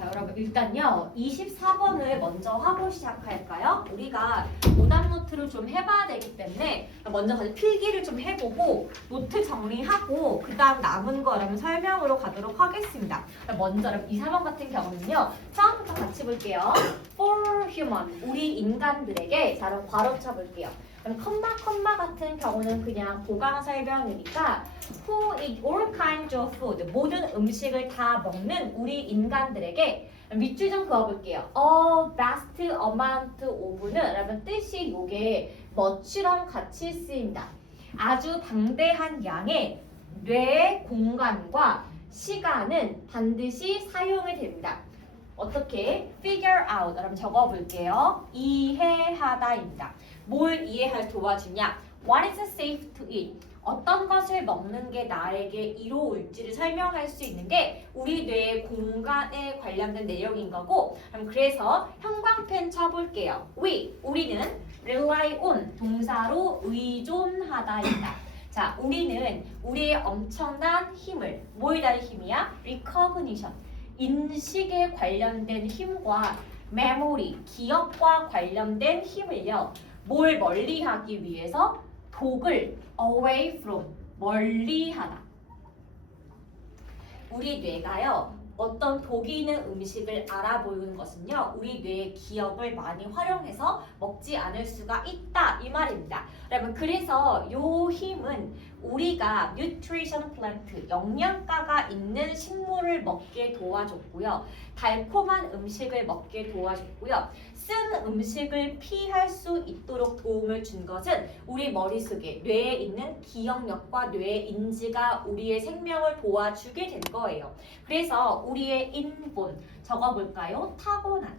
자, 여러분 일단요 24번을 먼저 하고 시작할까요? 우리가 오답 노트를 좀 해봐야 되기 때문에 먼저 필기를 좀 해보고 노트 정리하고 그 다음 남은 거 여러분 설명으로 가도록 하겠습니다. 먼저 여러분 24번 같은 경우는요 처음부터 같이 볼게요. For human, 우리 인간들에게. 자, 그럼 괄호 쳐볼게요. 그럼 컴마 같은 경우는 그냥 보강 설명이니까 who eat all kinds of food, 모든 음식을 다 먹는 우리 인간들에게. 밑줄 좀 그어볼게요. A vast amount of는 여러분 뜻이 요게 much랑 같이 쓰입니다. 아주 방대한 양의 뇌의 공간과 시간은 반드시 사용이 됩니다. 어떻게? figure out. 여러분 적어볼게요. 이해하다입니다. 뭘 이해할 도와주냐? What is safe to eat? 어떤 것을 먹는 게 나에게 이로울지를 설명할 수 있는 게 우리 뇌의 공간에 관련된 내용인 거고, 그래서 형광펜 쳐볼게요. 우리는 rely on 동사로 의존하다입니다. 자, 우리는 우리의 엄청난 힘을, 뭐에 대한 힘이야? recognition, 인식에 관련된 힘과 memory, 기억과 관련된 힘을요. 뭘 멀리하기 위해서? 독을 away from, 멀리하다. 우리 뇌가요 어떤 독이 있는 음식을 알아보는 것은요 우리 뇌의 기억을 많이 활용해서 먹지 않을 수가 있다 이 말입니다. 여러분 그래서 요 힘은 우리가 nutrition plant, 영양가가 있는 식물을 먹게 도와줬고요, 달콤한 음식을 먹게 도와줬고요, 쓴 음식을 피할 수 있도록 도움을 준 것은 우리 머릿속에 뇌에 있는 기억력과 뇌의 인지가 우리의 생명을 도와주게 된 거예요. 그래서 우리의 인본 적어볼까요? 타고난.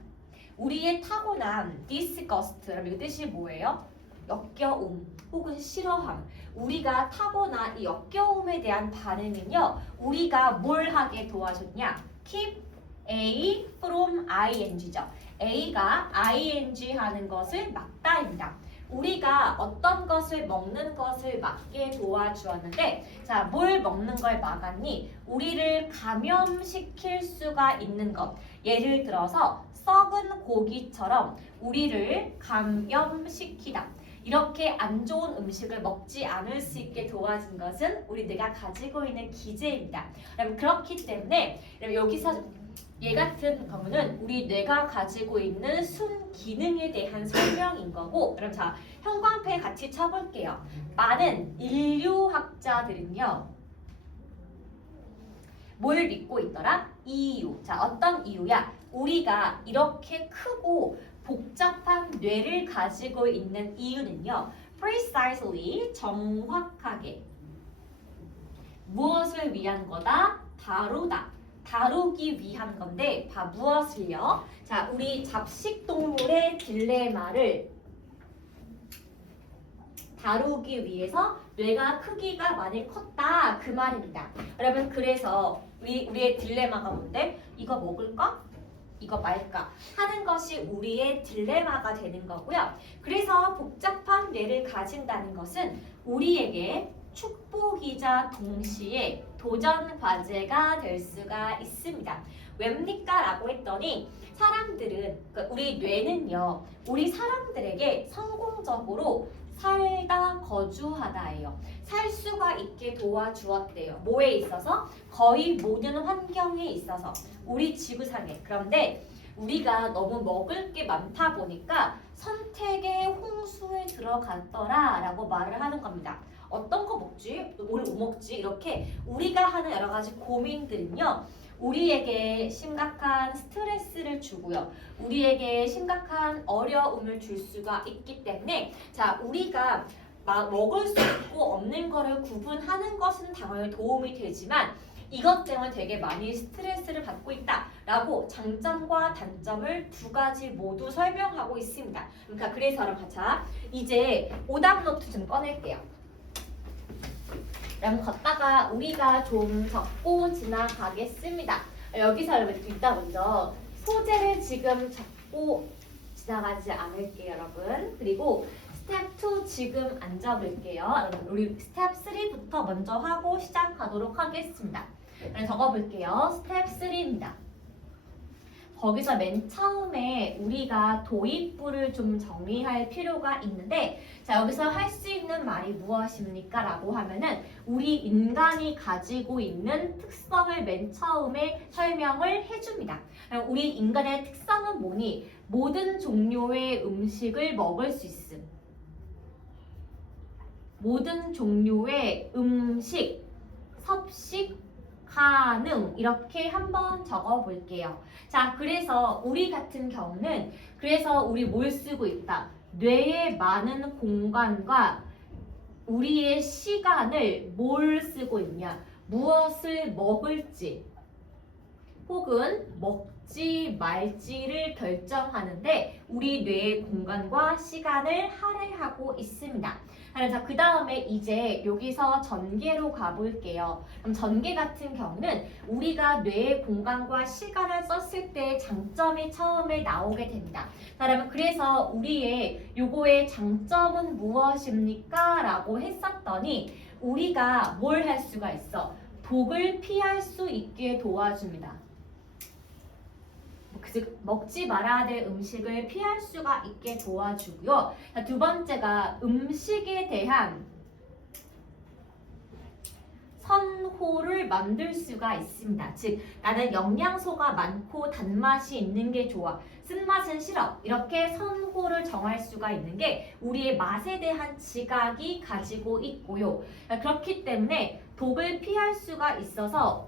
우리의 타고난 disgust, 이 뜻이 뭐예요? 역겨움 혹은 싫어함. 우리가 타고난 이 역겨움에 대한 반응은요 우리가 뭘 하게 도와줬냐? keep A from ing죠. A가 ing 하는 것을 막다입니다. 우리가 어떤 것을 먹는 것을 막게 도와주었는데, 자, 뭘 먹는 걸 막았니? 우리를 감염시킬 수가 있는 것. 예를 들어서 썩은 고기처럼 우리를 감염시키다. 이렇게 안 좋은 음식을 먹지 않을 수 있게 도와준 것은 우리 뇌가 가지고 있는 기제입니다. 그렇기 때문에 여기서 얘 같은 경우는 우리 뇌가 가지고 있는 순 기능에 대한 설명인 거고, 그럼 자 형광펜 같이 쳐볼게요. 많은 인류학자들은요 뭘 믿고 있더라? 이유. 자, 어떤 이유야? 우리가 이렇게 크고 복잡한 뇌를 가지고 있는 이유는요 precisely, 정확하게 무엇을 위한 거다? 다루기 위한 건데, 무엇을요? 자, 우리 잡식동물의 딜레마를 다루기 위해서 뇌가 크기가 많이 컸다 그 말입니다. 여러분 그래서 우리의 딜레마가 뭔데? 이거 먹을까? 이거 말까? 하는 것이 우리의 딜레마가 되는 거고요. 그래서 복잡한 뇌를 가진다는 것은 우리에게 축복이자 동시에 도전 과제가 될 수가 있습니다. 왜입니까? 라고 했더니 사람들은, 우리 뇌는요 우리 사람들에게 성공적으로 살다 거주하다예요. 살 수가 있게 도와주었대요. 뭐에 있어서? 거의 모든 환경에 있어서, 우리 지구상에. 그런데 우리가 너무 먹을 게 많다 보니까 선택의 홍수에 들어갔더라 라고 말을 하는 겁니다. 어떤 거 먹지? 뭘 못 먹지? 이렇게 우리가 하는 여러 가지 고민들은요 우리에게 심각한 스트레스를 주고요, 우리에게 심각한 어려움을 줄 수가 있기 때문에, 자, 우리가 먹을 수 있고 없는 거를 구분하는 것은 당연히 도움이 되지만 이것 때문에 되게 많이 스트레스를 받고 있다라고 장점과 단점을 두 가지 모두 설명하고 있습니다. 그러니까 그래서 여러분 자 이제 오답 노트 좀 꺼낼게요. 여러분 걷다가 우리가 좀 적고 지나가겠습니다. 여기서 여러분 이따 먼저 소재를 지금 적고 지나가지 않을게요, 여러분. 그리고 스텝 2 지금 안 적을게요. 여러분 우리 스텝 3부터 먼저 하고 시작하도록 하겠습니다. 적어볼게요. 스텝 3입니다. 거기서 맨 처음에 우리가 도입부를 좀 정리할 필요가 있는데 자 여기서 할 수 있는 말이 무엇입니까? 라고 하면은 우리 인간이 가지고 있는 특성을 맨 처음에 설명을 해줍니다. 우리 인간의 특성은 뭐니? 모든 종류의 음식을 먹을 수 있음. 모든 종류의 음식, 섭식, 가능 이렇게 한번 적어 볼게요. 자, 그래서 우리 같은 경우는 그래서 우리 뭘 쓰고 있다? 뇌의 많은 공간과 우리의 시간을 뭘 쓰고 있냐? 무엇을 먹을지 혹은 먹지 말지를 결정하는데 우리 뇌의 공간과 시간을 할애하고 있습니다. 자, 그 다음에 이제 여기서 전개로 가볼게요. 그럼 전개 같은 경우는 우리가 뇌의 공간과 시간을 썼을 때 장점이 처음에 나오게 됩니다. 자, 여러분 그래서 우리의 요거의 장점은 무엇입니까? 라고 했었더니 우리가 뭘 할 수가 있어? 독을 피할 수 있게 도와줍니다. 즉 먹지 말아야 될 음식을 피할 수가 있게 도와주고요. 자, 두 번째가 음식에 대한 선호를 만들 수가 있습니다. 즉 나는 영양소가 많고 단맛이 있는 게 좋아. 쓴맛은 싫어. 이렇게 선호를 정할 수가 있는 게 우리의 맛에 대한 지각이 가지고 있고요. 그렇기 때문에 독을 피할 수가 있어서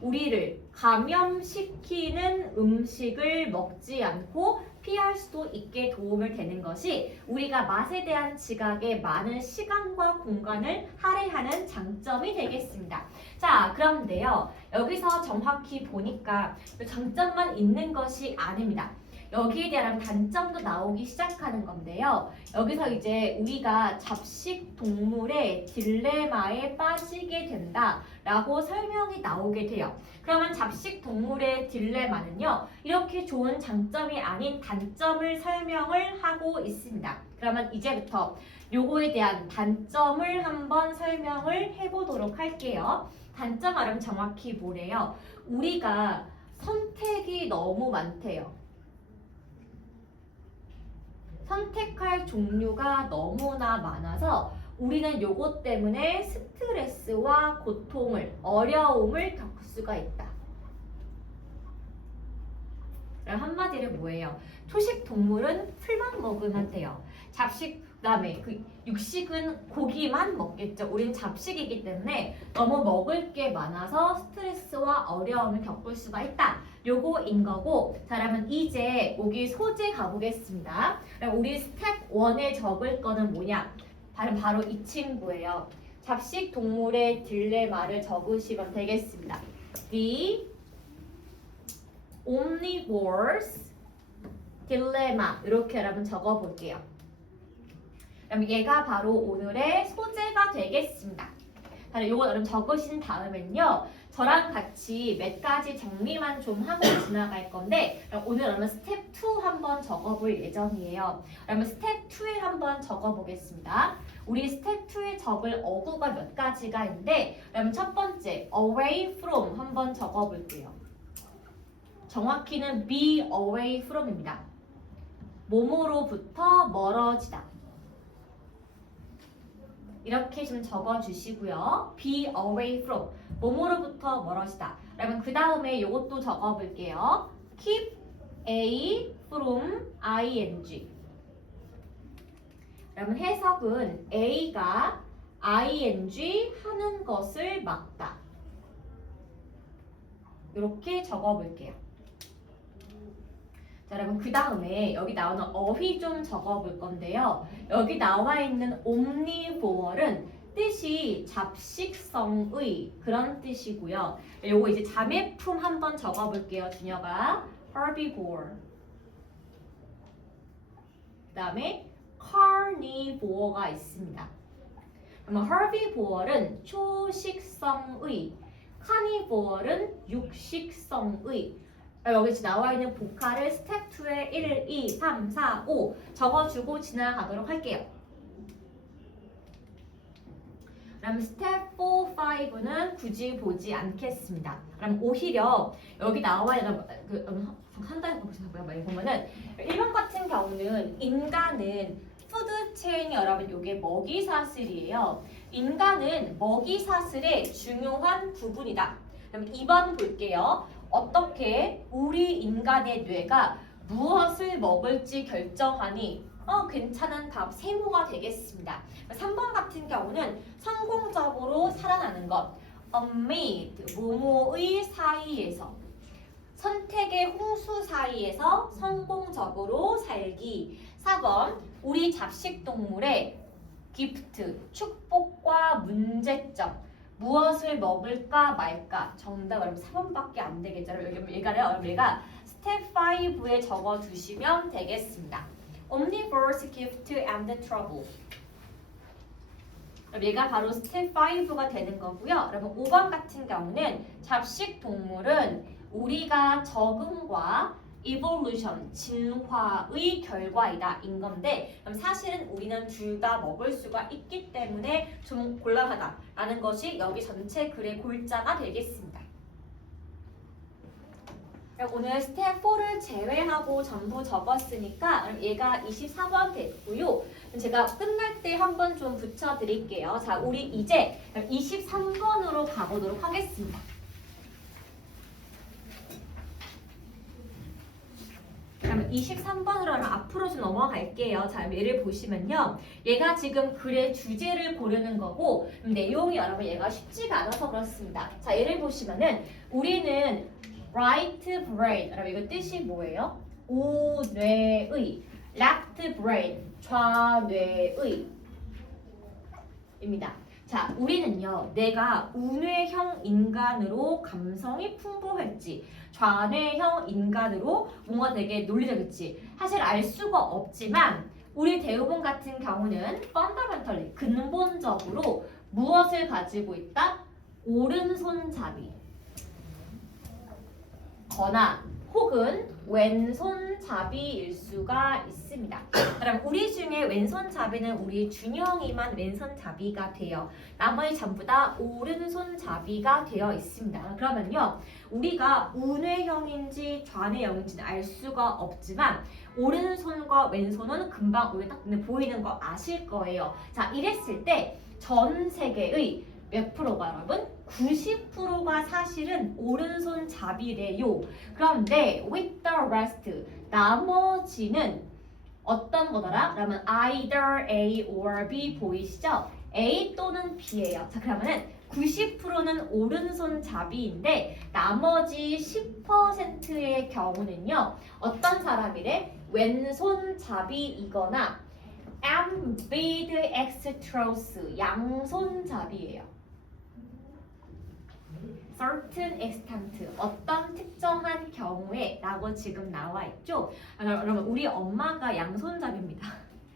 우리를 감염시키는 음식을 먹지 않고 피할 수도 있게 도움을 되는 것이 우리가 맛에 대한 지각에 많은 시간과 공간을 할애하는 장점이 되겠습니다. 자, 그런데요. 여기서 정확히 보니까 장점만 있는 것이 아닙니다. 여기에 대한 단점도 나오기 시작하는 건데요. 여기서 이제 우리가 잡식 동물의 딜레마에 빠지게 된다라고 설명이 나오게 돼요. 그러면 잡식 동물의 딜레마는요. 이렇게 좋은 장점이 아닌 단점을 설명을 하고 있습니다. 그러면 이제부터 요거에 대한 단점을 한번 설명을 해보도록 할게요. 단점 말하면 정확히 뭐래요? 우리가 선택이 너무 많대요. 선택할 종류가 너무나 많아서 우리는 요것 때문에 스트레스와 고통을, 어려움을 겪을 수가 있다. 한마디로 뭐예요? 초식 동물은 풀만 먹으면 돼요. 잡식, 그다음에 육식은 고기만 먹겠죠. 우린 잡식이기 때문에 너무 먹을 게 많아서 스트레스와 어려움을 겪을 수가 있다. 요거인 거고, 자, 그러면 이제 여기 소재 가보겠습니다. 그럼 우리 스텝 1에 적을 거는 뭐냐? 바로 이 친구예요. 잡식 동물의 딜레마를 적으시면 되겠습니다. The omnivore's dilemma 이렇게 여러분 적어볼게요. 그럼 얘가 바로 오늘의 소재가 되겠습니다. 요거 여러분 적으신 다음엔요. 저랑 같이 몇 가지 정리만 좀 하고 지나갈 건데 오늘 여러분 스텝 2 한번 적어볼 예정이에요. 그러면 스텝 2에 한번 적어보겠습니다. 우리 스텝 2에 적을 어구가 몇 가지가 있는데 그러면 첫 번째 away from 한번 적어볼게요. 정확히는 be away from입니다. 몸으로부터 멀어지다. 이렇게 좀 적어주시고요. be away from 몸으로부터 멀어지다. 그러면 그 다음에 이것도 적어볼게요. keep a from ing. 그러면 해석은 a가 ing 하는 것을 막다. 이렇게 적어볼게요. 자, 여러분 그 다음에 여기 나오는 어휘 좀 적어볼 건데요. 여기 나와 있는 omnivore은 뜻이 잡식성의 그런 뜻이고요. 요거 이제 자매품 한번 적어볼게요. 준혁아. herbivore. 그 다음에 carnivore가 있습니다. 그러면 herbivore은 초식성의, carnivore은 육식성의. 여기 나와 있는 보카를 스텝 2에 1, 2, 3, 4, 5 적어주고 지나가도록 할게요. 그럼 스텝 4, 5는 굳이 보지 않겠습니다. 그럼 오히려 여기 나와 있는 한다는 거 보면은 1번 같은 경우는 인간은 푸드 체인이 여러분 이게 먹이 사슬이에요. 인간은 먹이 사슬의 중요한 부분이다. 그럼 2번 볼게요. 어떻게 우리 인간의 뇌가 무엇을 먹을지 결정하니? 괜찮은 답 세모가 되겠습니다. 3번 같은 경우는 성공적으로 살아나는 것. amid 뭐뭐의 사이에서 선택의 홍수 사이에서 성공적으로 살기. 4번 우리 잡식동물의 기프트 축복과 문제점 무엇을 먹을까 말까. 정답 여러분 4번밖에 안 되겠죠. 얘가 스텝 5에 적어두시면 되겠습니다. Omnivorous gift and trouble. 얘가 바로 스텝 5가 되는 거고요. 여러분 5번 같은 경우는 잡식 동물은 우리가 적응과 evolution, 진화의 결과이다 인 건데 그럼 사실은 우리는 둘 다 먹을 수가 있기 때문에 좀 곤란하다라는 것이 여기 전체 글의 골자가 되겠습니다. 오늘 스텝 4를 제외하고 전부 적었으니까 얘가 24번 됐고요. 제가 끝날 때 한번 좀 붙여드릴게요. 자, 우리 이제 23번으로 가보도록 하겠습니다. 그러면 23번으로 앞으로 좀 넘어갈게요. 자, 얘를 보시면요. 얘가 지금 글의 주제를 고르는 거고 내용이 여러분 얘가 쉽지가 않아서 그렇습니다. 자, 얘를 보시면은 우리는 right brain, 여러분 이거 뜻이 뭐예요? 우뇌의 left brain, 좌뇌의 입니다. 자, 우리는요, 내가 우뇌형 인간으로 감성이 풍부할지, 좌뇌형 인간으로 뭔가 되게 논리적일지 사실 알 수가 없지만 우리 대부분 같은 경우는 fundamentally, 근본적으로 무엇을 가지고 있다? 오른손잡이 거나 혹은 왼손잡이일 수가 있습니다. 그럼 우리 중에 왼손잡이는 우리 준영이만 왼손잡이가 돼요. 나머지 전부 다 오른손잡이가 되어 있습니다. 그러면요, 우리가 우뇌형인지 좌뇌형인지는 알 수가 없지만 오른손과 왼손은 금방 여기 딱 보이는 거 아실 거예요. 자, 이랬을 때 전 세계의 몇 프로가 여러분? 90%가 사실은 오른손잡이래요. 그런데 with the rest, 나머지는 어떤 거더라? 그러면 either A or B 보이시죠? A 또는 B예요. 자, 그러면은 90%는 오른손잡이인데 나머지 10%의 경우는요. 어떤 사람이래? 왼손잡이이거나 ambidextrous, 양손잡이예요. certain extent, 어떤 특정한 경우에 라고 지금 나와 있죠. 여러분 우리 엄마가 양손잡이입니다.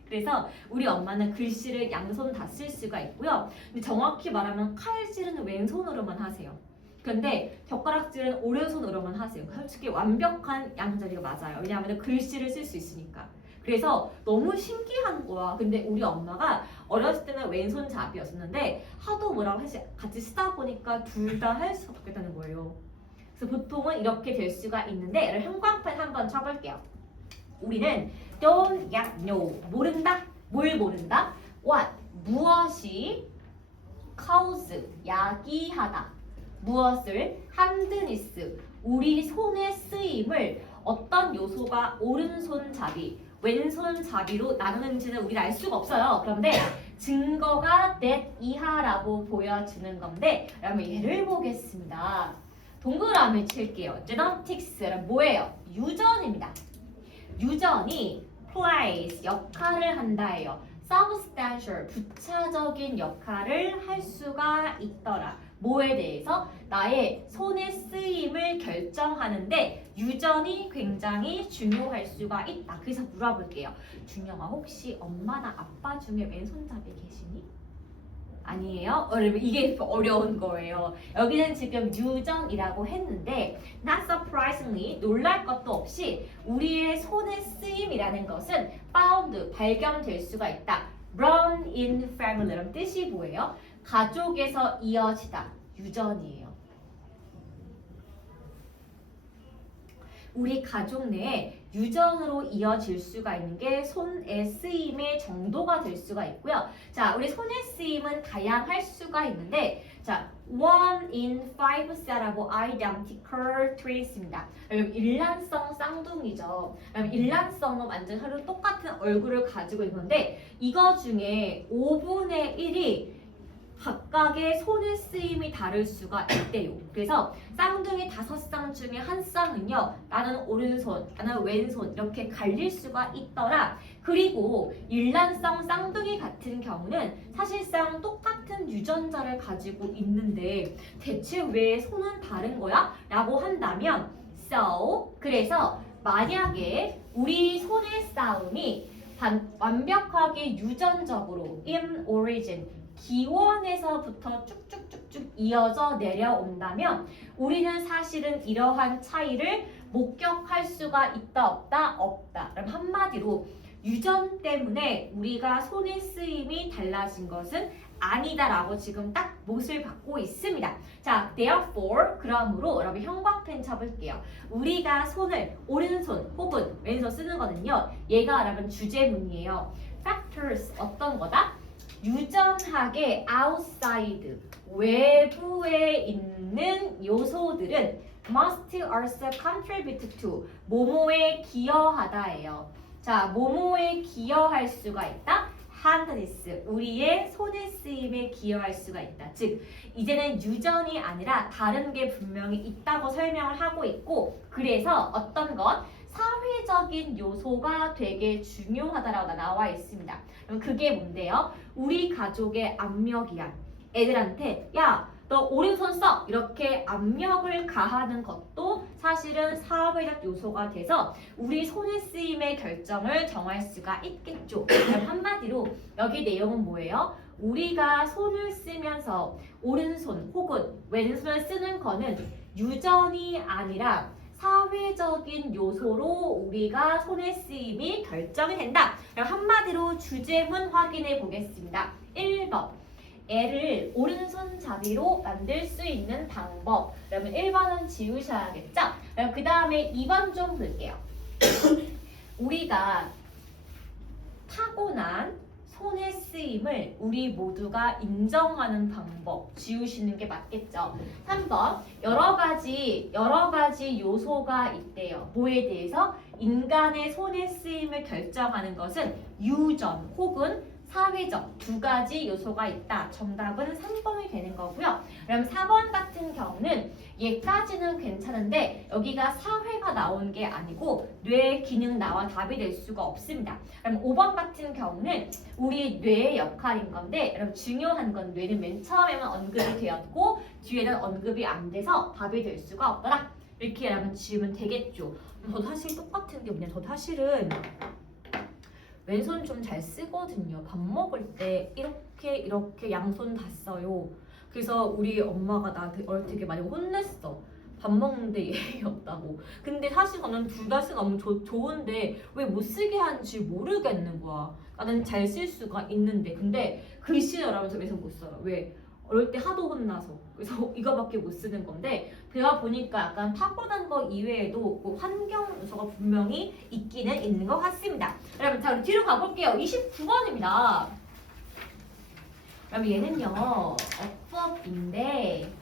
그래서 우리 엄마는 글씨를 양손 다 쓸 수가 있고요. 근데 정확히 말하면 칼질은 왼손으로만 하세요. 근데 젓가락질은 오른손으로만 하세요. 솔직히 완벽한 양자리가 맞아요. 왜냐하면 글씨를 쓸 수 있으니까. 그래서 너무 신기한 거야. 근데 우리 엄마가 어렸을 때는 왼손잡이였었는데 하도 뭐라고 같이 쓰다 보니까 둘 다 할 수가 없겠다는 거예요. 그래서 보통은 이렇게 될 수가 있는데 형광펜 한번 쳐볼게요. 우리는 don't yet know, 모른다. 뭘 모른다? what, 무엇이 cause, 야기하다. 무엇을 hardness, 우리 손의 쓰임을 어떤 요소가 오른손잡이, 왼손잡이로 나누는지는 우리가 알 수가 없어요. 그런데 증거가 that 이하라고 보여주는 건데 그러면 예를 보겠습니다. 동그라미 칠게요. genetics는 뭐예요? 유전입니다. 유전이 plays, 역할을 한다예요. substantial, 부차적인 역할을 할 수가 있더라. 뭐에 대해서? 나의 손의 쓰임을 결정하는데 유전이 굉장히 중요할 수가 있다. 그래서 물어볼게요. 준영아, 혹시 엄마나 아빠 중에 왼손잡이 계시니? 아니에요? 여러분 이게 어려운 거예요. 여기는 지금 유전이라고 했는데 not surprisingly, 놀랄 것도 없이 우리의 손의 쓰임이라는 것은 found, 발견될 수가 있다. Born in family, 뜻이 뭐예요? 가족에서 이어지다. 유전이에요. 우리 가족 내에 유전으로 이어질 수가 있는 게 손의 쓰임의 정도가 될 수가 있고요. 자, 우리 손의 쓰임은 다양할 수가 있는데, 자, 1 in 5 셋하고 identical traits입니다. 일란성 쌍둥이죠. 일란성은 완전 서로 똑같은 얼굴을 가지고 있는데, 이거 중에 5분의 1이 각각의 손의 쓰임이 다를 수가 있대요. 그래서 쌍둥이 5쌍 중에 한 쌍은요, 나는 오른손, 나는 왼손 이렇게 갈릴 수가 있더라. 그리고 일란성 쌍둥이 같은 경우는 사실상 똑같은 유전자를 가지고 있는데 대체 왜 손은 다른 거야? 라고 한다면 그래서 만약에 우리 손의 싸움이 완벽하게 유전적으로 in origin 기원에서부터 쭉쭉쭉쭉 이어져 내려온다면 우리는 사실은 이러한 차이를 목격할 수가 있다 없다? 없다. 그럼 한마디로 유전 때문에 우리가 손의 쓰임이 달라진 것은 아니다라고 지금 딱 못을 받고 있습니다. 자, therefore 그러므로 여러분 형광펜 쳐볼게요. 우리가 손을 오른손 혹은 왼손 쓰는 거는요. 얘가 여러분 주제문이에요. factors 어떤 거다? 유전하게 outside 외부에 있는 요소들은 must also contribute to 뭐뭐에 기여하다예요. 자, 뭐뭐에 기여할 수가 있다. handedness 우리의 손의 쓰임에 기여할 수가 있다. 즉 이제는 유전이 아니라 다른 게 분명히 있다고 설명을 하고 있고 그래서 어떤 것 사회적인 요소가 되게 중요하다라고 나와 있습니다. 그럼 그게 뭔데요? 우리 가족의 압력이야. 애들한테 야, 너 오른손 써! 이렇게 압력을 가하는 것도 사실은 사회적 요소가 돼서 우리 손의 쓰임의 결정을 정할 수가 있겠죠. 그럼 한마디로 여기 내용은 뭐예요? 우리가 손을 쓰면서 오른손 혹은 왼손을 쓰는 거는 유전이 아니라 사회적인 요소로 우리가 손의 쓰임이 결정이 된다. 그럼 한마디로 주제문 확인해 보겠습니다. 1번. 애를 오른손잡이로 만들 수 있는 방법. 그러면 1번은 지우셔야겠죠? 그럼 그 다음에 2번 좀 볼게요. 우리가 타고난 손의 쓰임을 우리 모두가 인정하는 방법 지우시는 게 맞겠죠. 3번 여러 가지 요소가 있대요. 뭐에 대해서? 인간의 손의 쓰임을 결정하는 것은 유전 혹은 사회적 두 가지 요소가 있다. 정답은 3번이 되는 거고요. 그럼 4번 같은 경우는 얘까지는 괜찮은데 여기가 사회가 나온 게 아니고 뇌 기능 나와 답이 될 수가 없습니다. 그럼 5번 같은 경우는 우리 뇌의 역할인 건데 여러분 중요한 건 뇌는 맨 처음에만 언급이 되었고 뒤에는 언급이 안 돼서 답이 될 수가 없더라. 이렇게 여러분 지우면 되겠죠. 저도 사실 똑같은 게 뭐냐. 저도 사실은 왼손 좀 잘 쓰거든요. 밥 먹을 때 이렇게 양손 다 써요. 그래서 우리 엄마가 나한테 어릴 때 되게 많이 혼냈어. 밥 먹는데 예의 없다고. 근데 사실 저는 둘 다 쓰면 너무 좋은데 왜 못 쓰게 하는지 모르겠는 거야. 나는 잘 쓸 수가 있는데 근데 글씨를 여러분서 왼손 못 써요. 왜? 어릴 때 하도 혼나서. 그래서 이거밖에 못 쓰는 건데 제가 보니까 약간 타고난 거 이외에도 그 환경 요소가 분명히 있기는 있는 것 같습니다. 여러분 자 우리 뒤로 가볼게요. 29번입니다. 그럼 얘는요 어법인데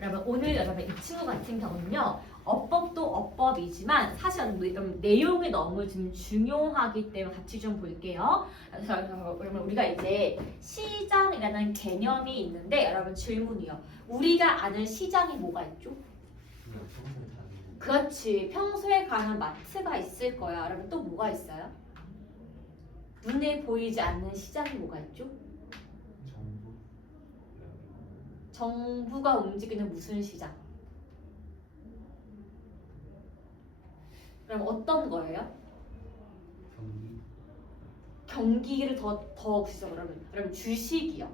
여러분 오늘 여러분 이 친구 같은 경우는요 어법도 어법이지만 사실 내용이 너무 좀 중요하기 때문에 같이 좀 볼게요. 그러면 우리가 이제 시장이라는 개념이 있는데 여러분 질문이요. 우리가 아는 시장이 뭐가 있죠? 그렇지. 평소에 가는 마트가 있을 거야. 여러분 또 뭐가 있어요? 눈에 보이지 않는 시장이 뭐가 있죠? 정부가 움직이는 무슨 시장? 그럼 어떤 거예요? 경기를 더 구체적으로 그러면 여러분 주식이요.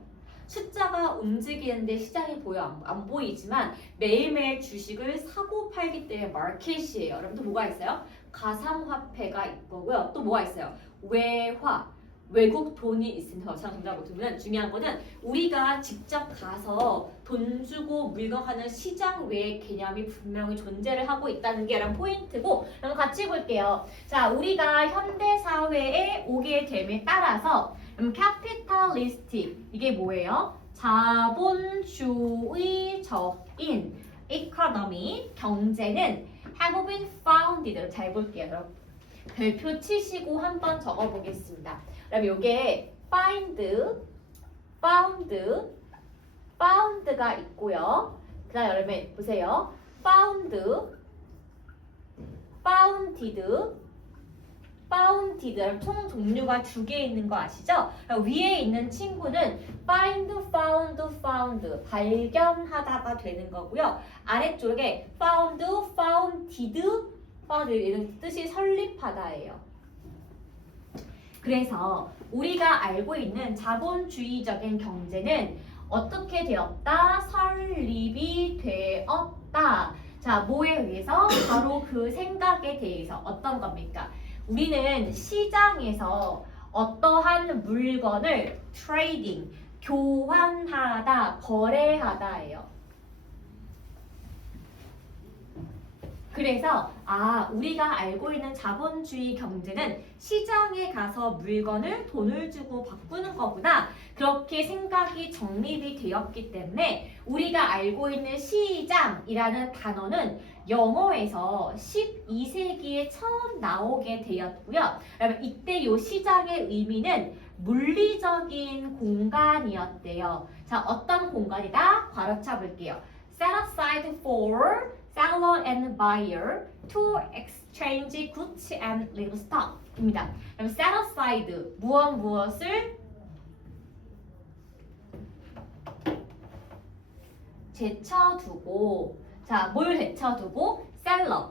숫자가 움직이는데 시장이 보여 안 보이지만 매일매일 주식을 사고 팔기 때문에 마켓이에요. 여러분 또 뭐가 있어요? 가상화폐가 있고요. 또 뭐가 있어요? 외화. 외국 돈이 있으면 정답 못하면 중요한 거는 우리가 직접 가서 돈 주고 물건 하는 시장 외의 개념이 분명히 존재를 하고 있다는 게 이런 포인트고 그럼 같이 볼게요. 자, 우리가 현대 사회에 오게 됨에 따라서 캐피탈리스틱 이게 뭐예요? 자본주의적인 economy 경제는 have been founded. 잘 볼게요. 여러분. 별표 치시고 한번 적어보겠습니다. 그럼 요게 found가 있고요. 그 다음 여러분 보세요. founded 총 종류가 두 개 있는 거 아시죠? 위에 있는 친구는 found 발견하다가 되는 거고요. 아래쪽에 founded 이런 뜻이 설립하다예요. 그래서 우리가 알고 있는 자본주의적인 경제는 어떻게 되었다? 설립이 되었다. 자, 뭐에 의해서? 바로 그 생각에 대해서 어떤 겁니까? 우리는 시장에서 어떠한 물건을 트레이딩, 교환하다, 거래하다예요. 그래서 우리가 알고 있는 자본주의 경제는 시장에 가서 물건을 돈을 주고 바꾸는 거구나. 그렇게 생각이 정립이 되었기 때문에 우리가 알고 있는 시장이라는 단어는 영어에서 12세기에 처음 나오게 되었고요. 그러면 이때 이 시장의 의미는 물리적인 공간이었대요. 자, 어떤 공간이다? 괄호차 볼게요. Set aside for seller and buyer to exchange goods and livestock 입니다. 그럼 set aside 무엇을 제쳐두고 자, 뭘 제쳐두고 seller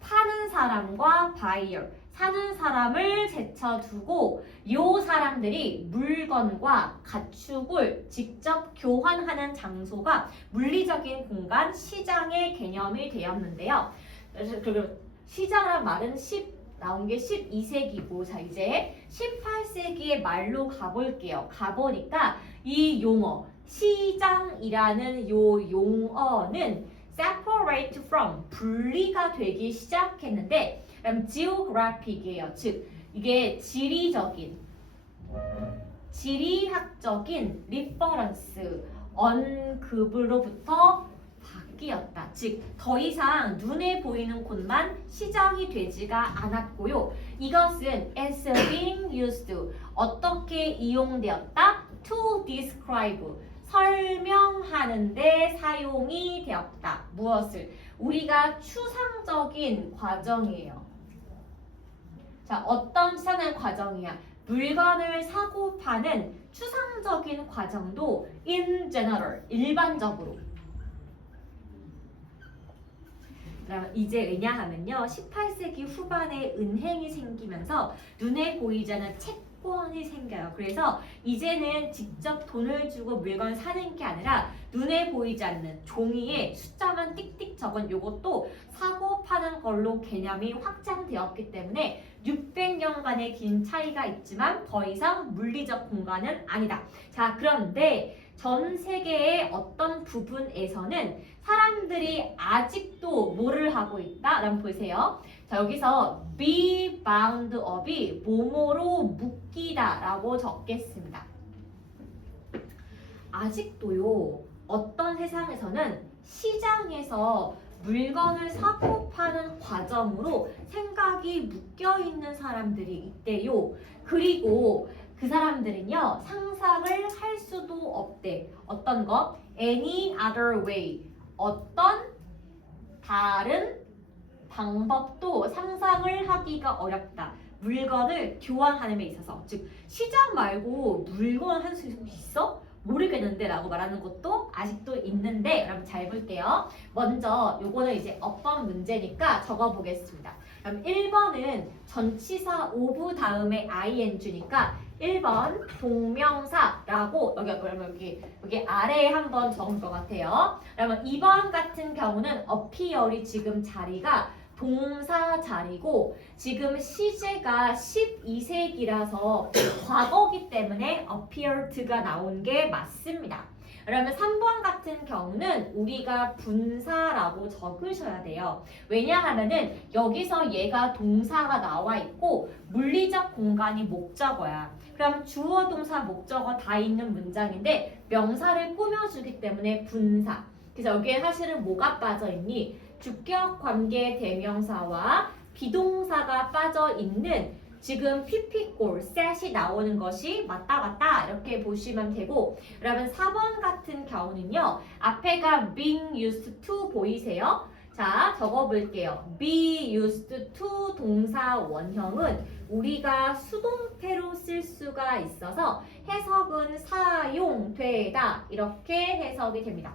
파는 사람과 buyer 사는 사람을 제쳐두고 요 사람들이 물건과 가축을 직접 교환하는 장소가 물리적인 공간 시장의 개념이 되었는데요. 그래서 시장이란 말은 나온 게 12세기고 자 이제 18세기의 말로 가볼게요. 가보니까 이 용어 시장이라는 요 용어는 separate from 분리가 되기 시작했는데 그럼 geographic이에요. 즉 이게 지리학적인 reference 언급으로부터 바뀌었다. 즉 더 이상 눈에 보이는 곳만 시장이 되지가 않았고요. 이것은 as being used 어떻게 이용되었다? to describe 설명하는데 사용이 되었다. 무엇을? 우리가 추상적인 과정이에요. 자, 어떤 추상의 과정이야? 물건을 사고 파는 추상적인 과정도 in general, 일반적으로. 그럼 이제 왜냐하면요. 18세기 후반에 은행이 생기면서 눈에 보이지 않는 채권이 생겨요. 그래서 이제는 직접 돈을 주고 물건을 사는 게 아니라 눈에 보이지 않는 종이에 숫자만 띡띡 적은 이것도 사고 파는 걸로 개념이 확장되었기 때문에 600년간의 긴 차이가 있지만 더 이상 물리적 공간은 아니다. 자, 그런데 전 세계의 어떤 부분에서는 사람들이 아직도 뭐를 하고 있다? 라면 보세요. 자, 여기서 be bound up이 뭐뭐로 묶이다 라고 적겠습니다. 아직도요, 어떤 세상에서는 시장에서 물건을 사고 파는 과정으로 생각이 묶여있는 사람들이 있대요. 그리고 그 사람들은요, 상상을 할 수도 없대. 어떤 거? Any other way. 어떤 다른 방법도 상상을 하기가 어렵다. 물건을 교환하는 데 있어서. 즉, 시장 말고 물건을 할 수 있어? 모르겠는데 라고 말하는 것도 아직도 있는데 여러분 잘 볼게요. 먼저 요거는 이제 어법 문제니까 적어보겠습니다. 그럼 1번은 전치사 of 다음에 ing니까 1번 동명사라고 여기 아래에 한번 적은 것 같아요. 그러면 2번 같은 경우는 appear이 지금 자리가 동사 자리고 지금 시제가 12세기라서 과거기 때문에 appeared가 나온 게 맞습니다. 그러면 3번 같은 경우는 우리가 분사라고 적으셔야 돼요. 왜냐하면은 여기서 얘가 동사가 나와 있고 물리적 공간이 목적어야. 그럼 주어, 동사, 목적어 다 있는 문장인데 명사를 꾸며주기 때문에 분사. 그래서 여기에 사실은 뭐가 빠져있니? 주격 관계 대명사와 비동사가 빠져있는 지금 PP골, set이 나오는 것이 맞다 이렇게 보시면 되고 그러면 4번 같은 경우는요. 앞에가 being used to 보이세요? 자, 적어볼게요. be used to 동사 원형은 우리가 수동태로 쓸 수가 있어서 해석은 사용되다 이렇게 해석이 됩니다.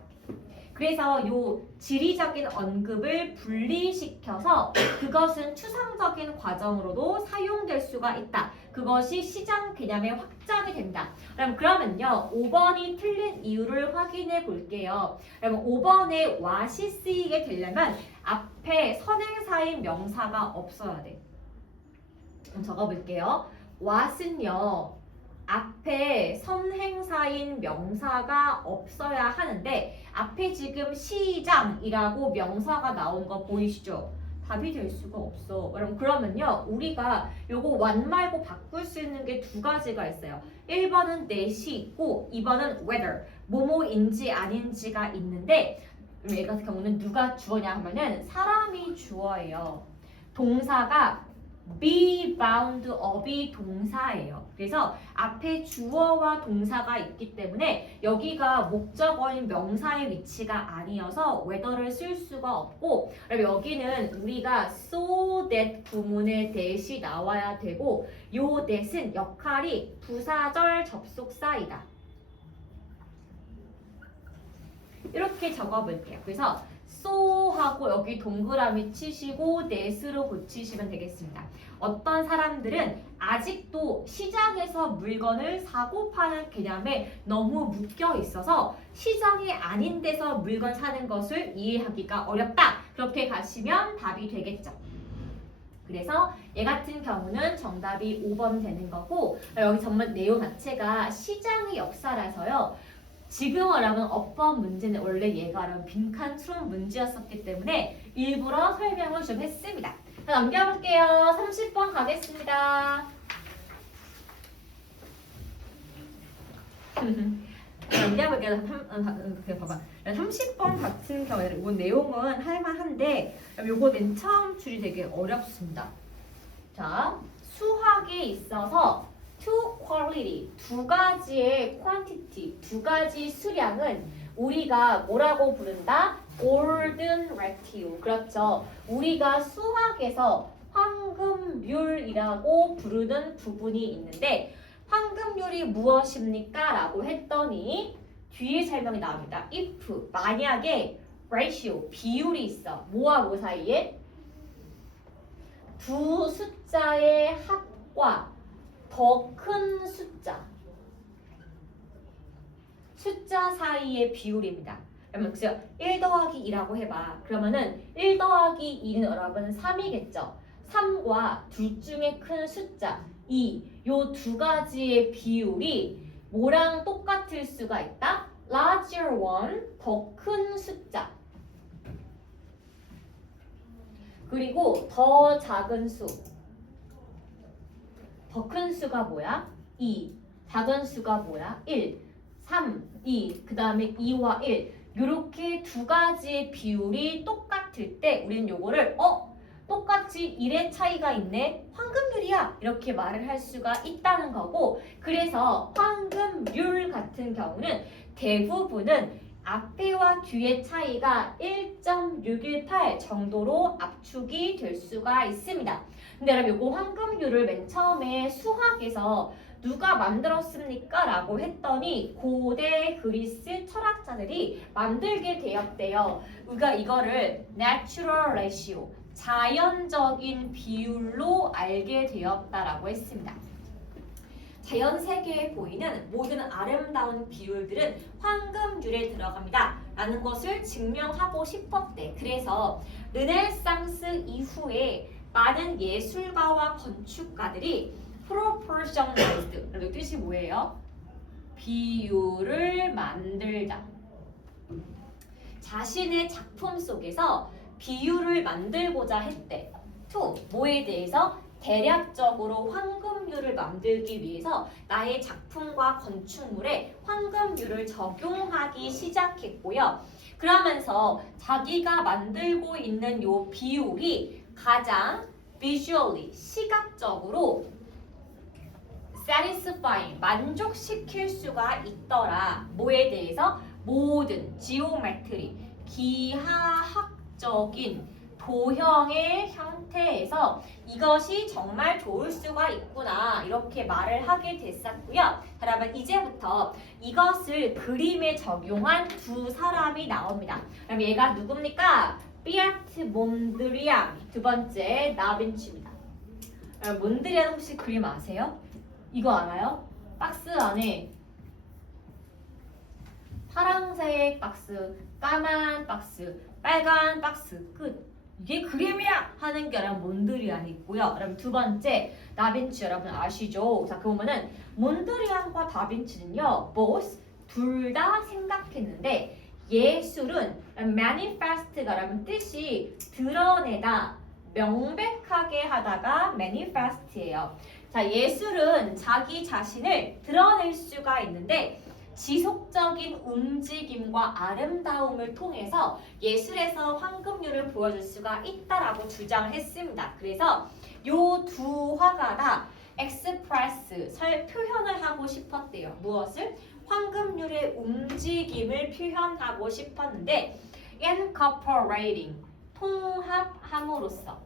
그래서 요 지리적인 언급을 분리시켜서 그것은 추상적인 과정으로도 사용될 수가 있다. 그것이 시장 개념의 확장이 됩니다. 그러면요. 5번이 틀린 이유를 확인해 볼게요. 그러면 5번에 what이 쓰이게 되려면 앞에 선행사인 명사가 없어야 돼. 그럼 적어볼게요. what은요. 앞에 선행사인 명사가 없어야 하는데 앞에 지금 시장이라고 명사가 나온 거 보이시죠? 답이 될 수가 없어. 그러면요. 우리가 요거 what 말고 바꿀 수 있는 게 두 가지가 있어요. 1번은 that이 있고 2번은 whether 뭐뭐인지 아닌지가 있는데 얘 같은 경우는 누가 주어냐 하면은 사람이 주어예요. 동사가 be bound up이 동사예요. 그래서 앞에 주어와 동사가 있기 때문에 여기가 목적어인 명사의 위치가 아니어서 whether를 쓸 수가 없고 그럼 여기는 우리가 so that 구문에 that이 나와야 되고 요 that은 역할이 부사절 접속사이다. 이렇게 적어볼게요. 그래서 so 하고 여기 동그라미 치시고 that으로 고치시면 되겠습니다. 어떤 사람들은 아직도 시장에서 물건을 사고 파는 개념에 너무 묶여 있어서 시장이 아닌 데서 물건 사는 것을 이해하기가 어렵다. 그렇게 가시면 답이 되겠죠. 그래서 얘 같은 경우는 정답이 5번 되는 거고 여기 정말 내용 자체가 시장의 역사라서요. 지금어라면 어법 문제는 원래 얘가 빈칸 추론 문제였었기 때문에 일부러 설명을 좀 했습니다. 자, 넘겨볼게요. 30번 가겠습니다. 넘겨볼게요. 봐봐. 30번 같은 경우에는 이건 내용은 할만한데 요거 맨 처음 줄이 되게 어렵습니다. 자, 수학에 있어서 two quality, 두 가지의 quantity, 두 가지 수량은 우리가 뭐라고 부른다? golden ratio. 그렇죠. 우리가 수학에서 황금률이라고 부르는 부분이 있는데 황금률이 무엇입니까? 라고 했더니 뒤에 설명이 나옵니다. if, 만약에 ratio, 비율이 있어. 뭐와 뭐 사이에? 두 숫자의 합과 더 큰 숫자 사이의 비율입니다. 그러면 1 더하기 2라고 해봐. 그러면은 1 더하기 2는 여러분 3이겠죠. 3과 둘 중에 큰 숫자 2. 요 두 가지의 비율이 뭐랑 똑같을 수가 있다? larger one, 더 큰 숫자. 그리고 더 작은 수. 더 큰 수가 뭐야? 2. 작은 수가 뭐야? 1. 3, 2. 그 다음에 2와 1. 이렇게 두 가지의 비율이 똑같을 때 우리는 요거를 똑같이 1의 차이가 있네. 황금률이야. 이렇게 말을 할 수가 있다는 거고 그래서 황금률 같은 경우는 대부분은 앞에와 뒤의 차이가 1.618 정도로 압축이 될 수가 있습니다. 근데 여러분 요거 황금률을 맨 처음에 수학에서 누가 만들었습니까? 라고 했더니 고대 그리스 철학자들이 만들게 되었대요. 우리가 이거를 natural ratio, 자연적인 비율로 알게 되었다라고 했습니다. 자연 세계에 보이는 모든 아름다운 비율들은 황금률에 들어갑니다. 라는 것을 증명하고 싶었대. 그래서 르네상스 이후에 많은 예술가와 건축가들이 proportionized, 이 뜻이 뭐예요? 비율을 만들다. 자신의 작품 속에서 비율을 만들고자 했대. to, 뭐에 대해서? 대략적으로 황금률을 만들기 위해서 나의 작품과 건축물에 황금률을 적용하기 시작했고요. 그러면서 자기가 만들고 있는 요 비율이 가장 visually, 시각적으로 satisfying, 만족시킬 수가 있더라. 뭐에 대해서? 모든 geometry, 기하학적인 도형의 형태에서 이것이 정말 좋을 수가 있구나 이렇게 말을 하게 됐었고요. 여러분 이제부터 이것을 그림에 적용한 두 사람이 나옵니다. 그럼 얘가 누굽니까? 피아트 몬드리안, 두 번째 다빈치입니다. 몬드리안 혹시 그림 아세요? 이거 알아요? 박스 안에 파란색 박스, 까만 박스, 빨간 박스 끝. 이게 그림이야 하는 게 여러분 몬드리안이 있고요. 여러분 두 번째 다빈치 여러분 아시죠? 자, 그 보면은 몬드리안과 다빈치는요, both 둘 다 생각했는데 예술은 manifest가 여러분 뜻이 드러내다, 명백하게 하다가 manifest예요. 자, 예술은 자기 자신을 드러낼 수가 있는데 지속적인 움직임과 아름다움을 통해서 예술에서 황금률을 보여줄 수가 있다라고 주장을 했습니다. 그래서 요 두 화가 다 express, 표현을 하고 싶었대요. 무엇을? 황금률의 움직임을 표현하고 싶었는데 incorporating, 통합함으로써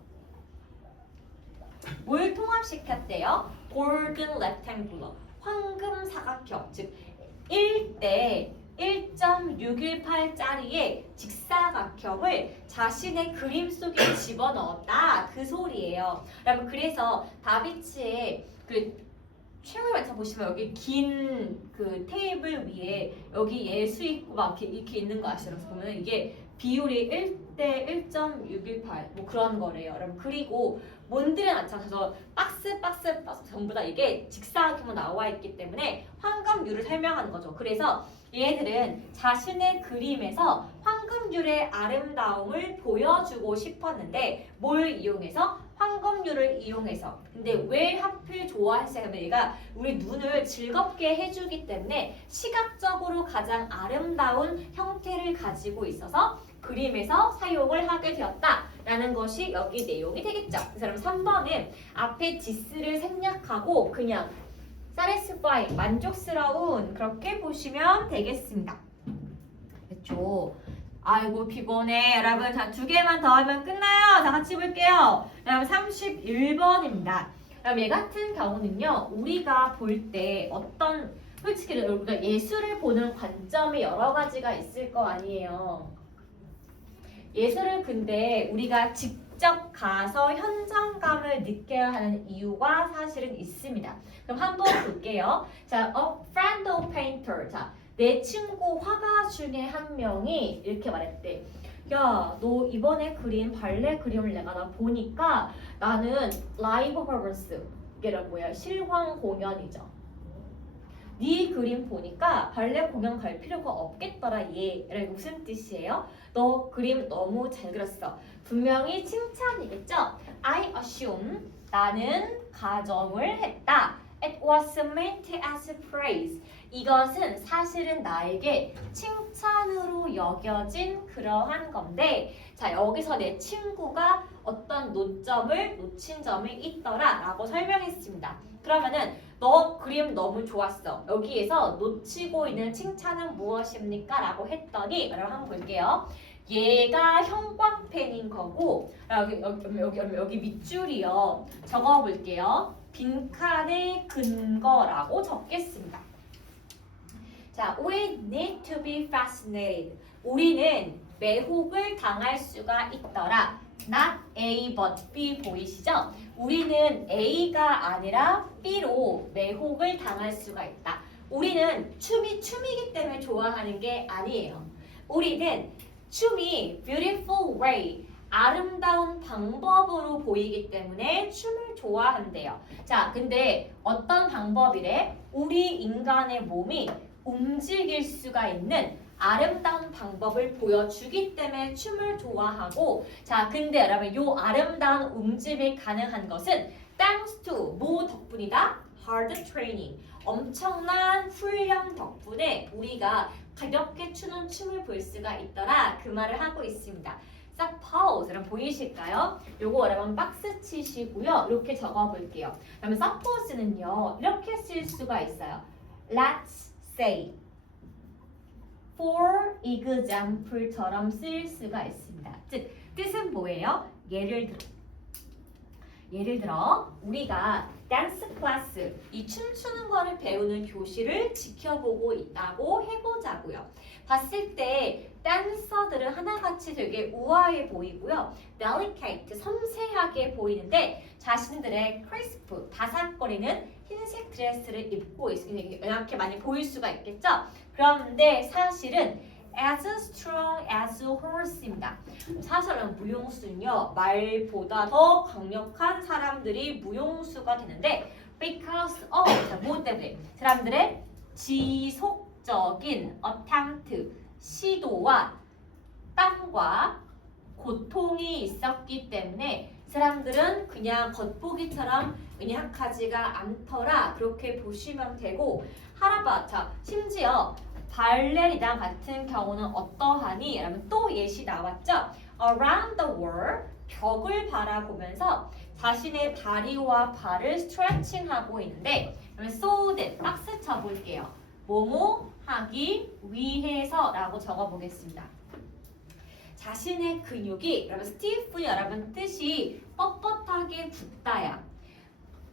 뭘 통합시켰대요? golden rectangular, 황금 사각형, 즉 1대 1.618짜리의 직사각형을 자신의 그림 속에 집어넣었다 그 소리예요. 여러분 그래서 다비치의 그 최후에 맞춰보시면 여기 긴 그 테이블 위에 여기 예수 있고 막 이렇게 있는 거 아시죠? 그래서 보면 이게 비율이 1대 1.618 뭐 그런 거래요. 여러분 그리고 몬드레 나타나서 박스 전부 다 이게 직사각형으로 나와 있기 때문에 황금률을 설명하는 거죠. 그래서 얘들은 자신의 그림에서 황금률의 아름다움을 보여주고 싶었는데 뭘 이용해서? 황금률을 이용해서. 근데 왜 하필 좋아했어요? 하면 얘가 우리 눈을 즐겁게 해주기 때문에 시각적으로 가장 아름다운 형태를 가지고 있어서 그림에서 사용을 하게 되었다라는 것이 여기 내용이 되겠죠. 그래서 3번은 앞에 디스를 생략하고 그냥 satisfy, 만족스러운 그렇게 보시면 되겠습니다. 그렇죠? 아이고 피곤해. 여러분 자, 두 개만 더 하면 끝나요. 자 같이 볼게요. 여러분 31번입니다. 그럼 얘 같은 경우는요. 우리가 볼 때 어떤 솔직히 우리가 예술을 보는 관점이 여러 가지가 있을 거 아니에요. 예술을 근데 우리가 직접 가서 현장감을 느껴야 하는 이유가 사실은 있습니다. 그럼 한번 볼게요. 자, a friend of painter. 자, 내 친구 화가 중에 한 명이 이렇게 말했대. 야, 너 이번에 그린 발레 그림을 내가 보니까 나는 라이브 퍼포먼스, 이게 뭐야? 실황 공연이죠. 네 그림 보니까 발레 공연 갈 필요가 없겠더라 얘. 이게 무슨 뜻이에요? 너 그림 너무 잘 그렸어. 분명히 칭찬이겠죠? I assume, 나는 가정을 했다. It was meant as praise. 이것은 사실은 나에게 칭찬으로 여겨진 그러한 건데, 자 여기서 내 친구가 어떤 노점을 놓친 점이 있더라 라고 설명했습니다. 그러면은 너 그림 너무 좋았어. 여기에서 놓치고 있는 칭찬은 무엇입니까? 라고 했더니 여러분 한번 볼게요. 얘가 형광펜인 거고 여기 밑줄이요. 적어볼게요. 빈칸의 근거라고 적겠습니다. 자, we need to be fascinated. 우리는 매혹을 당할 수가 있더라. Not A but B 보이시죠? 우리는 A가 아니라 B로 매혹을 당할 수가 있다. 우리는 춤이기 때문에 좋아하는 게 아니에요. 우리는 춤이 beautiful way, 아름다운 방법으로 보이기 때문에 춤을 좋아한대요. 자, 근데 어떤 방법이래? 우리 인간의 몸이 움직일 수가 있는 아름다운 방법을 보여주기 때문에 춤을 좋아하고, 자, 근데 여러분 요 아름다운 움직임이 가능한 것은 thanks to 뭐 덕분이다? hard training. 엄청난 훈련 덕분에 우리가 가볍게 추는 춤을 볼 수가 있더라. 그 말을 하고 있습니다. suppose 여러분 보이실까요? 요거 여러분 박스 치시고요. 이렇게 적어 볼게요. 그러면 suppose는요. 이렇게 쓸 수가 있어요. Let's say for example처럼 쓸 수가 있습니다. 즉 뜻은 뭐예요? 예를 들어 우리가 댄스 클래스, 이 춤추는 거를 배우는 교실을 지켜보고 있다고 해보자고요. 봤을 때 댄서들은 하나같이 되게 우아해 보이고요. delicate, 섬세하게 보이는데 자신들의 crisp, 바삭거리는 흰색 드레스를 입고 있으니 이렇게 많이 보일 수가 있겠죠? 그런데 사실은 as strong as horse입니다. 사실은 무용수는요, 말보다 더 강력한 사람들이 무용수가 되는데 because of, 뭐 때문에? 사람들의 지속적인 attempt, 시도와 땀과 고통이 있었기 때문에 사람들은 그냥 겉보기처럼 은약하지가 않더라. 그렇게 보시면 되고, 하라바타, 심지어 발레리나 같은 경우는 어떠하니? 여러분 또 예시 나왔죠? Around the world, 벽을 바라보면서 자신의 다리와 발을 스트레칭하고 있는데, 그러면 so that 박스 쳐볼게요. 뭐뭐 하기 위해서 라고 적어보겠습니다. 자신의 근육이, 여러분 stiff는 여러분 뜻이 뻣뻣하게 굳다야.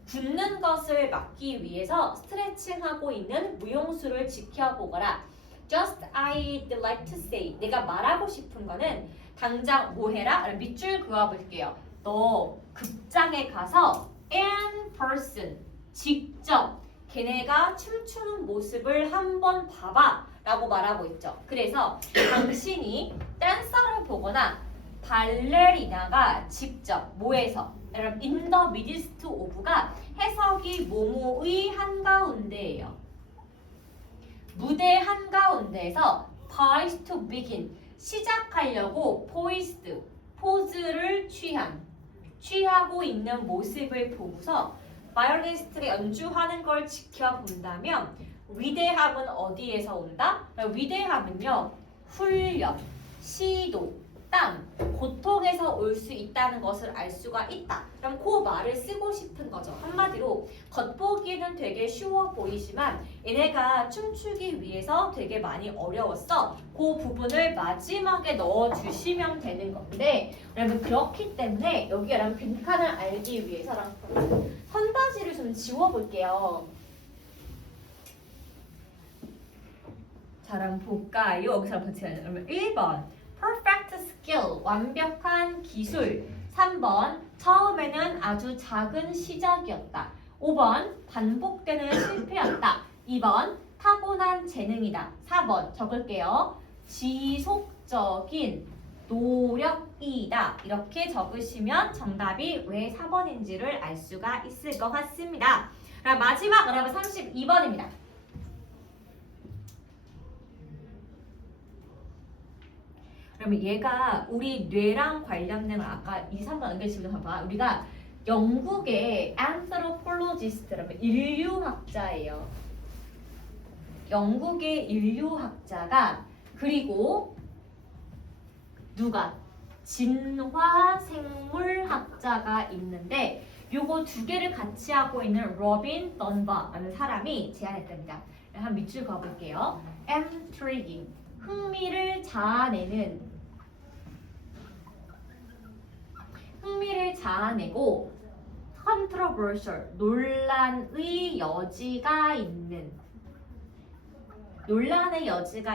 굳는 것을 막기 위해서 스트레칭하고 있는 무용수를 지켜보거라. Just I'd like to say, 내가 말하고 싶은 거는 당장 뭐 해라? 밑줄 그어볼게요. 너 극장에 가서 in person, 직접 걔네가 춤추는 모습을 한번 봐봐 라고 말하고 있죠. 그래서 당신이 댄서를 보거나 발레리나가 직접 뭐해서, 여러분 in the midst of가 해석이 뭐뭐의 한가운데예요. 무대 한가운데에서 poised to begin, 시작하려고 poised, 포즈를 취하고 있는 모습을 보고서 바이올리니스트가 연주하는 걸 지켜본다면 위대함은 어디에서 온다? 위대함은요, 훈련, 시도, 땀, 고통에서 올 수 있다는 것을 알 수가 있다. 그럼 그 말을 쓰고 싶은 거죠. 한마디로 겉보기에는 되게 쉬워 보이지만 얘네가 춤추기 위해서 되게 많이 어려웠어. 그 부분을 마지막에 넣어주시면 되는 건데, 여러분 그렇기 때문에 여기 여러분 빈칸을 알기 위해서랑 선바지를 좀 지워볼게요. 자, 그럼 볼까요? 여기서 붙여요. 그러면 1번 perfect skill, 완벽한 기술. 3번 처음에는 아주 작은 시작이었다. 5번 반복되는 실패였다. 2번 타고난 재능이다. 4번 적을게요. 지속적인 노력이다. 이렇게 적으시면 정답이 왜 4번인지를 알 수가 있을 것 같습니다. 그럼 마지막 여러분 32번입니다. 그러면 얘가 우리 뇌랑 관련된 걸 아까 2, 3번 연결시키면 봐봐. 우리가 영국의 anthropologist라면 인류학자예요. 영국의 인류학자가, 그리고 누가? 진화생물학자가 있는데 요거 두 개를 같이 하고 있는 로빈 던바라는 사람이 제안했답니다. 한 밑줄 그어볼게요. intriguing, 흥미를 자아내고 controversial, 논란의 여지가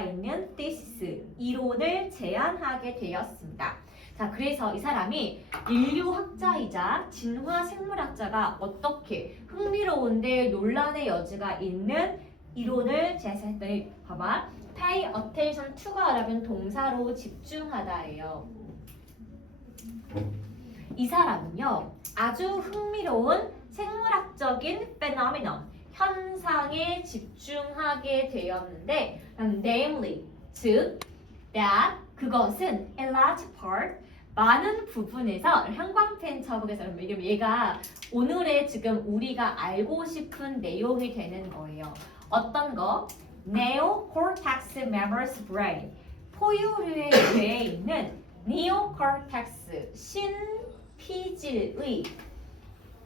있는 thesis, 이론을 제안하게 되었습니다. 자, 그래서 이 사람이 인류학자이자 진화생물학자가 어떻게 흥미로운데 논란의 여지가 있는 이론을 제시했더니, 봐봐. pay attention to가 여러분 동사로 집중하다예요. 이 사람은요 아주 흥미로운 생물학적인 phenomenon 현상에 집중하게 되었는데 namely 즉 that 그것은 a large part 많은 부분에서 형광펜 쳐보겠어요. 왜냐면 얘가 오늘의 지금 우리가 알고 싶은 내용이 되는 거예요. 어떤 거? Neocortex mammals brain 포유류의 뇌에 있는 neocortex 신피질의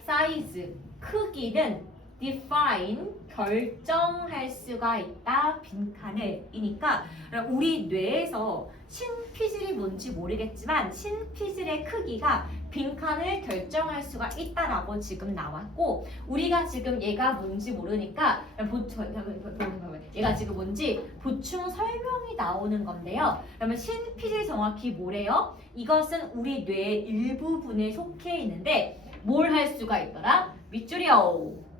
사이즈 크기는 define 결정할 수가 있다 빈칸을 이니까 우리 뇌에서 신피질이 뭔지 모르겠지만 신피질의 크기가 빈칸을 결정할 수가 있다라고 지금 나왔고 우리가 지금 얘가 뭔지 모르니까 얘가 지금 뭔지 보충 설명이 나오는 건데요. 그러면 신피질 정확히 뭐래요? 이것은 우리 뇌의 일부분에 속해 있는데 뭘 할 수가 있더라? 밑줄이요.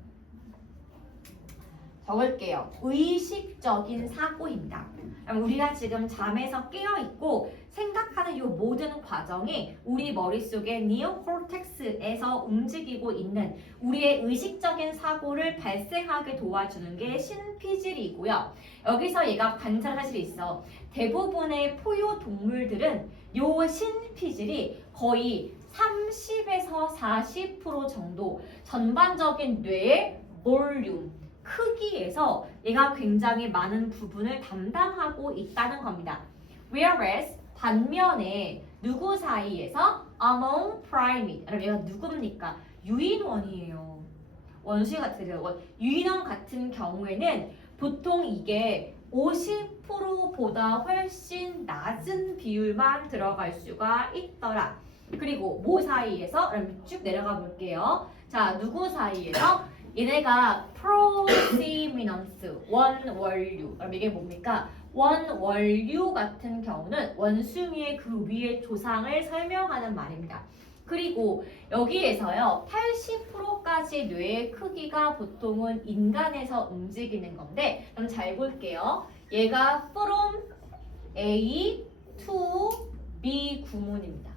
적을게요. 의식적인 사고입니다. 우리가 지금 잠에서 깨어있고 생각하는 이 모든 과정이 우리 머릿속의 니오코텍스에서 움직이고 있는 우리의 의식적인 사고를 발생하게 도와주는 게 신피질이고요. 여기서 얘가 관찰 사실이 있어. 대부분의 포유 동물들은 이 신피질이 거의 30에서 40% 정도 전반적인 뇌의 볼륨 크기에서 얘가 굉장히 많은 부분을 담당하고 있다는 겁니다. Whereas 반면에 누구 사이에서 among primate 그럼 얘가 누굽니까? 유인원이에요. 원숭이 같은 경우 유인원 같은 경우에는 보통 이게 50%보다 훨씬 낮은 비율만 들어갈 수가 있더라. 그리고 뭐 사이에서? 그럼 쭉 내려가 볼게요. 자, 누구 사이에서? 얘네가 prominence 원원류 그럼 이게 뭡니까? 원원류 같은 경우는 원숭이의 그 위의 조상을 설명하는 말입니다. 그리고 여기에서요 80%까지 뇌의 크기가 보통은 인간에서 움직이는 건데 그럼 잘 볼게요. 얘가 from A to B 구문입니다.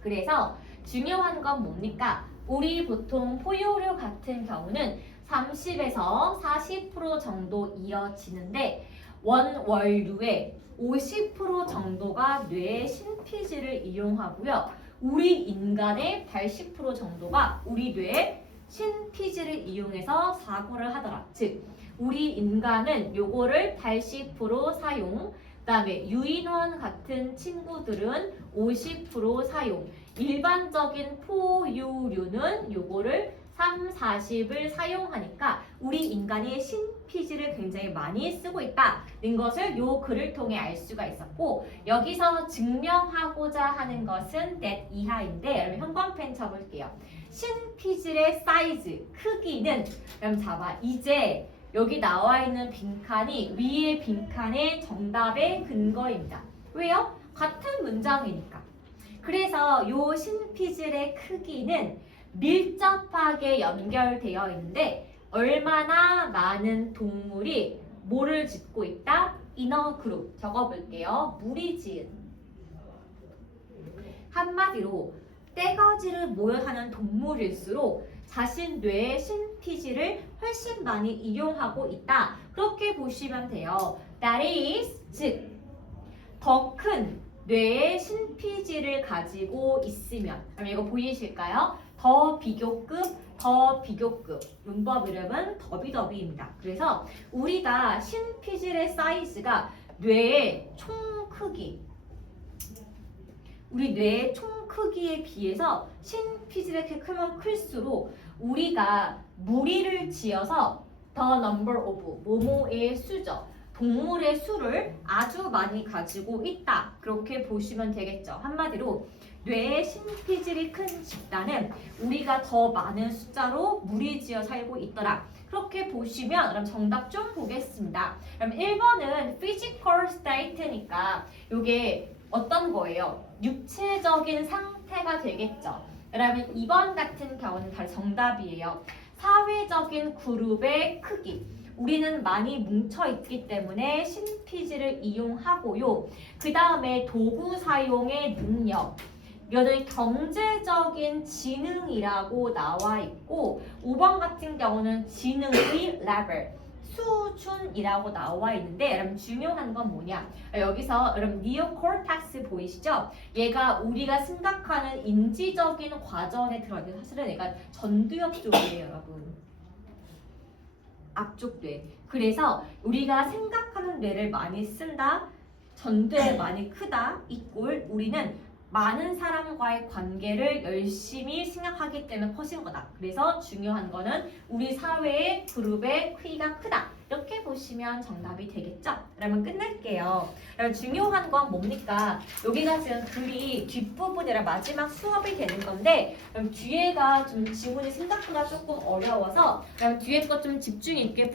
그래서 중요한 건 뭡니까? 우리 보통 포유류 같은 경우는 30에서 40% 정도 이어지는데 원원류의 50% 정도가 뇌의 신피질을 이용하고요. 우리 인간의 80% 정도가 우리 뇌의 신피질을 이용해서 사고를 하더라. 즉 우리 인간은 요거를 80% 사용 그다음에 유인원 같은 친구들은 50% 사용 일반적인 포유류는 요거를 40을 사용하니까 우리 인간이 신피질을 굉장히 많이 쓰고 있다는 것을 요 글을 통해 알 수가 있었고 여기서 증명하고자 하는 것은 that 이하인데 여러분 형광펜 쳐볼게요. 신피질의 사이즈, 크기는 그럼 잡아 이제 여기 나와 있는 빈칸이 위의 빈칸의 정답의 근거입니다. 왜요? 같은 문장이니까. 그래서 요 신피질의 크기는 밀접하게 연결되어 있는데 얼마나 많은 동물이 뭐를 짓고 있다? 인어 그룹 적어볼게요. 무리지은. 한마디로 떼거지를 모여 사는 동물일수록 자신 뇌의 신피질을 훨씬 많이 이용하고 있다. 그렇게 보시면 돼요. That is, 즉, 더 큰 뇌의 신피질을 가지고 있으면 그럼 이거 보이실까요? 더 비교급, 더 비교급 문법 이름은 더비더비입니다. 그래서 우리가 신피질의 사이즈가 뇌의 총 크기 우리 뇌의 총 크기에 비해서 신피질이 이렇게 크면 클수록 우리가 무리를 지어서 the number of 모모의 수죠. 동물의 수를 아주 많이 가지고 있다. 그렇게 보시면 되겠죠. 한마디로 뇌의 신피질이 큰 집단은 우리가 더 많은 숫자로 무리지어 살고 있더라. 그렇게 보시면 그럼 정답 좀 보겠습니다. 그럼 1번은 physical state니까 이게 어떤 거예요? 육체적인 상태가 되겠죠. 그러면 2번 같은 경우는 다 정답이에요. 사회적인 그룹의 크기. 우리는 많이 뭉쳐 있기 때문에 신피지를 이용하고요. 그 다음에 도구 사용의 능력. 이거는 경제적인 지능이라고 나와 있고 5번 같은 경우는 지능의 level, 수준이라고 나와 있는데 여러분 중요한 건 뭐냐? 여기서 여러분 니오코르텍스 보이시죠? 얘가 우리가 생각하는 인지적인 과정에 들어있는 사실은 얘가 전두엽 쪽이에요, 여러분. 앞쪽 뇌. 그래서 우리가 생각하는 뇌를 많이 쓴다, 전두엽 많이 크다, 이꼴 우리는 많은 사람과의 관계를 열심히 생각하기 때문에 커진 거다. 그래서 중요한 거는 우리 사회의 그룹의 크기가 크다. 이렇게 보시면 정답이 되겠죠? 그러면 끝낼게요. 여러분 중요한 건 뭡니까? 여기가 지금 글이 뒷부분이라 마지막 수업이 되는 건데 뒤에가 좀 지문이 생각보다 조금 어려워서 뒤에 거 좀 집중 있게